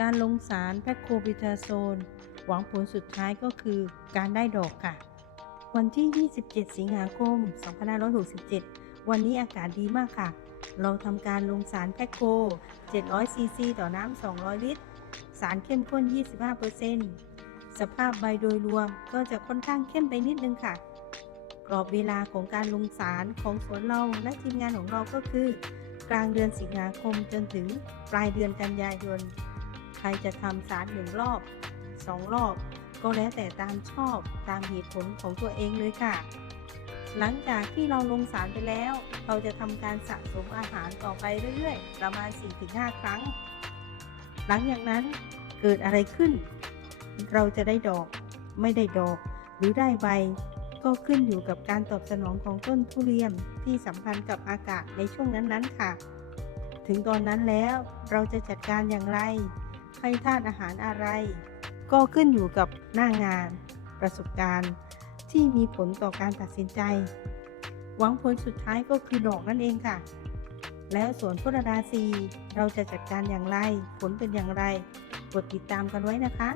การลงสารแพคโคบิทาโซน หวังผลสุดท้ายก็คือการได้ดอกค่ะ วันที่ 27 สิงหาคม 2567 วันนี้อากาศดีมากค่ะ เราทำการลงสารแพคโค 700 ซีซีต่อน้ำ 200 ลิตร สารเข้มข้น 25%สภาพใบโดยรวมก็จะค่อนข้างเข้มไปนิดนึงค่ะ กรอบเวลาของการลงสารของสวนเราและทีมงานของเราก็คือกลางเดือนสิงหาคมจนถึงปลายเดือนกันยายน ใครจะทำสารหนึ่งรอบสองรอบ ก็แล้วแต่ตามชอบตามเหตุผลของตัวเองเลยค่ะ หลังจากที่เราลงสารไปแล้ว เราจะทำการสะสมอาหารต่อไปเรื่อยๆ ประมาณ 4-5 ครั้ง หลังจากนั้นเกิดอะไรขึ้น เราจะได้ดอกไม่ได้ดอกหรือได้ใบก็ขึ้นอยู่กับการตอบสนองของต้นทุเรียนที่สัมพันธ์กับอากาศในช่วงนั้นๆค่ะ ถึงตอนนั้นแล้วเราจะจัดการอย่างไร ให้ธาตุอาหารอะไร ก็ขึ้นอยู่กับหน้างาน ประสบการณ์ ที่มีผลต่อการตัดสินใจ หวังผลสุดท้ายก็คือดอกนั่นเองค่ะ แล้วสวนพุทธดาซีเราจะจัดการอย่างไร ผลเป็นอย่างไร กดติดตามกันไว้นะคะ